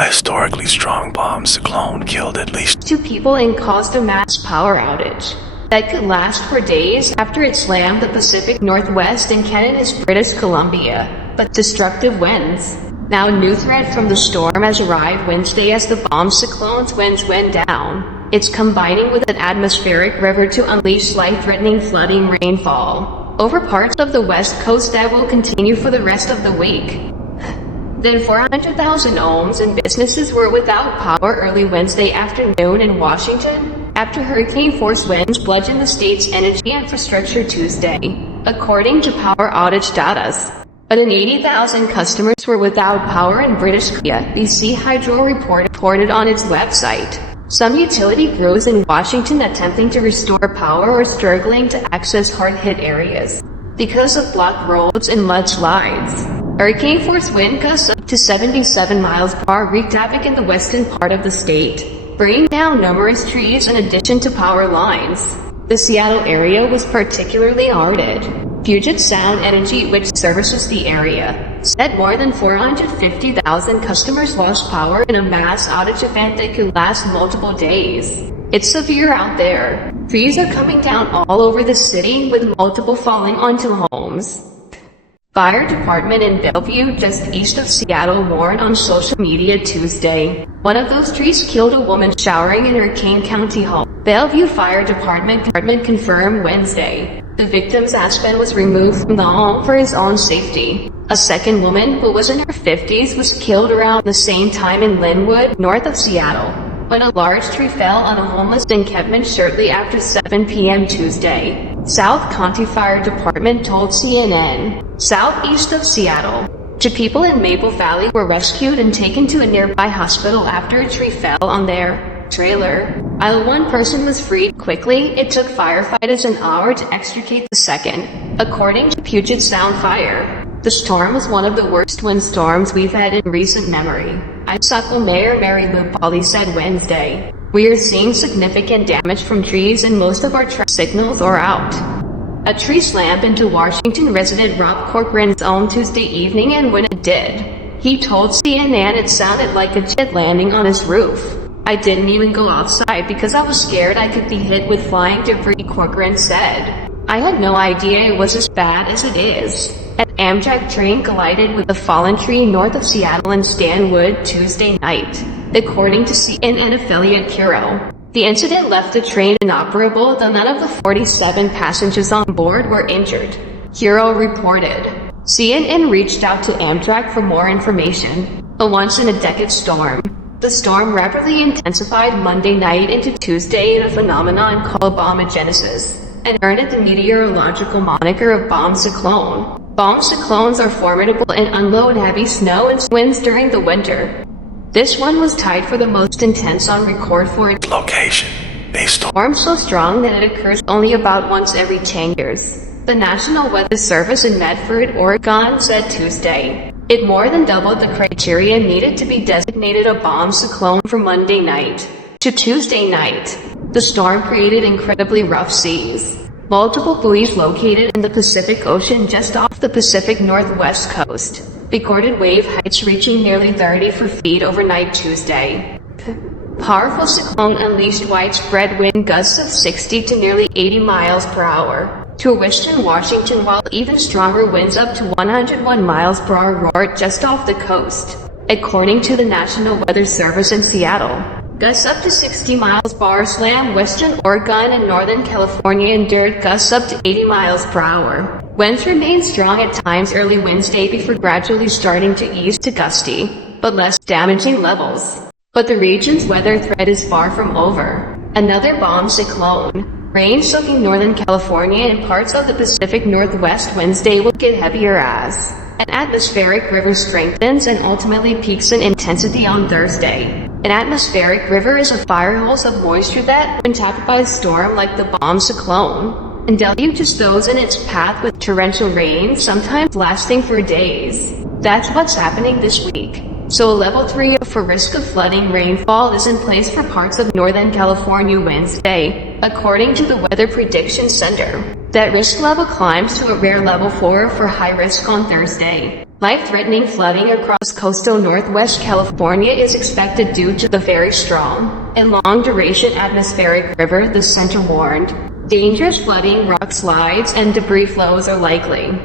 A historically strong bomb cyclone killed at least 2 people and caused a mass power outage that could last for days after it slammed the Pacific Northwest and Canada's British Columbia. But destructive winds. Now new threat from the storm has arrived Wednesday as the bomb cyclone's winds went down. It's combining with an atmospheric river to unleash life-threatening flooding rainfall over parts of the west coast that will continue for the rest of the week. Then 400,000 homes and businesses were without power early Wednesday afternoon in Washington after hurricane-force winds bludgeoned the state's energy infrastructure Tuesday, according to power outage data. But 80,000 customers were without power in British Columbia, BC Hydro reported on its website. Some utility crews in Washington attempting to restore power are struggling to access hard-hit areas because of blocked roads and mudslides. Hurricane-force wind gusts up to 77 miles per hour wreaked havoc in the western part of the state, bringing down numerous trees in addition to power lines. The Seattle area was particularly hard-hit. Puget Sound Energy, which services the area, said more than 450,000 customers lost power in a mass outage event that could last multiple days. It's severe out there. Trees are coming down all over the city, with multiple falling onto homes. Fire department in Bellevue, just east of Seattle, warned on social media Tuesday. One of those trees killed a woman showering in her Kane County home. Bellevue Fire Department confirmed Wednesday. The victim's husband was removed from the home for his own safety. A second woman, who was in her 50s, was killed around the same time in Linwood, north of Seattle, when a large tree fell on a homeless encampment shortly after 7 p.m. Tuesday. South County Fire Department told CNN. Southeast of Seattle, 2 people in Maple Valley were rescued and taken to a nearby hospital after a tree fell on their trailer. While one person was freed quickly, it took firefighters an hour to extricate the second, according to Puget Sound Fire. The storm was one of the worst windstorms we've had in recent memory, Cyclone Mayor Mary Lou Polly said Wednesday. We are seeing significant damage from trees and most of our traffic signals are out. A tree slammed into Washington resident Rob Corcoran's home Tuesday evening, and when it did, he told CNN it sounded like a jet landing on his roof. I didn't even go outside because I was scared I could be hit with flying debris, Corcoran said. I had no idea it was as bad as it is. An Amtrak train collided with a fallen tree north of Seattle in Stanwood Tuesday night, according to CNN affiliate Kiro. The incident left the train inoperable, though none of the 47 passengers on board were injured, Kiro reported. CNN reached out to Amtrak for more information. A once-in-a-decade storm. The storm rapidly intensified Monday night into Tuesday in a phenomenon called bombogenesis, and earned it the meteorological moniker of bomb cyclone. Bomb cyclones are formidable and unload heavy snow and winds during the winter. This one was tied for the most intense on record for its location. A storm so strong that it occurs only about once every 10 years. The National Weather Service in Medford, Oregon said Tuesday. It more than doubled the criteria needed to be designated a bomb cyclone from Monday night to Tuesday night. The storm created incredibly rough seas. Multiple buoys located in the Pacific Ocean just off the Pacific Northwest coast recorded wave heights reaching nearly 34 feet overnight Tuesday. Powerful cyclone unleashed widespread wind gusts of 60 to nearly 80 miles per hour to western Washington, while even stronger winds up to 101 miles per hour roared just off the coast, according to the National Weather Service in Seattle. Gusts up to 60 miles per hour slammed western Oregon and northern California, endured gusts up to 80 miles per hour. Winds remained strong at times early Wednesday before gradually starting to ease to gusty, but less damaging levels. But the region's weather threat is far from over. Another bomb cyclone, rain soaking northern California and parts of the Pacific Northwest Wednesday, will get heavier as an atmospheric river strengthens and ultimately peaks in intensity on Thursday. An atmospheric river is a fire hose of moisture that, when tapped by a storm like the bomb cyclone, and deluges those in its path with torrential rain, sometimes lasting for days. That's what's happening this week. So a level 3 for risk of flooding rainfall is in place for parts of Northern California Wednesday, according to the Weather Prediction Center. That risk level climbs to a rare level 4 for high risk on Thursday. Life-threatening flooding across coastal northwest California is expected due to the very strong and long-duration atmospheric river, the center warned. Dangerous flooding, rock slides, and debris flows are likely.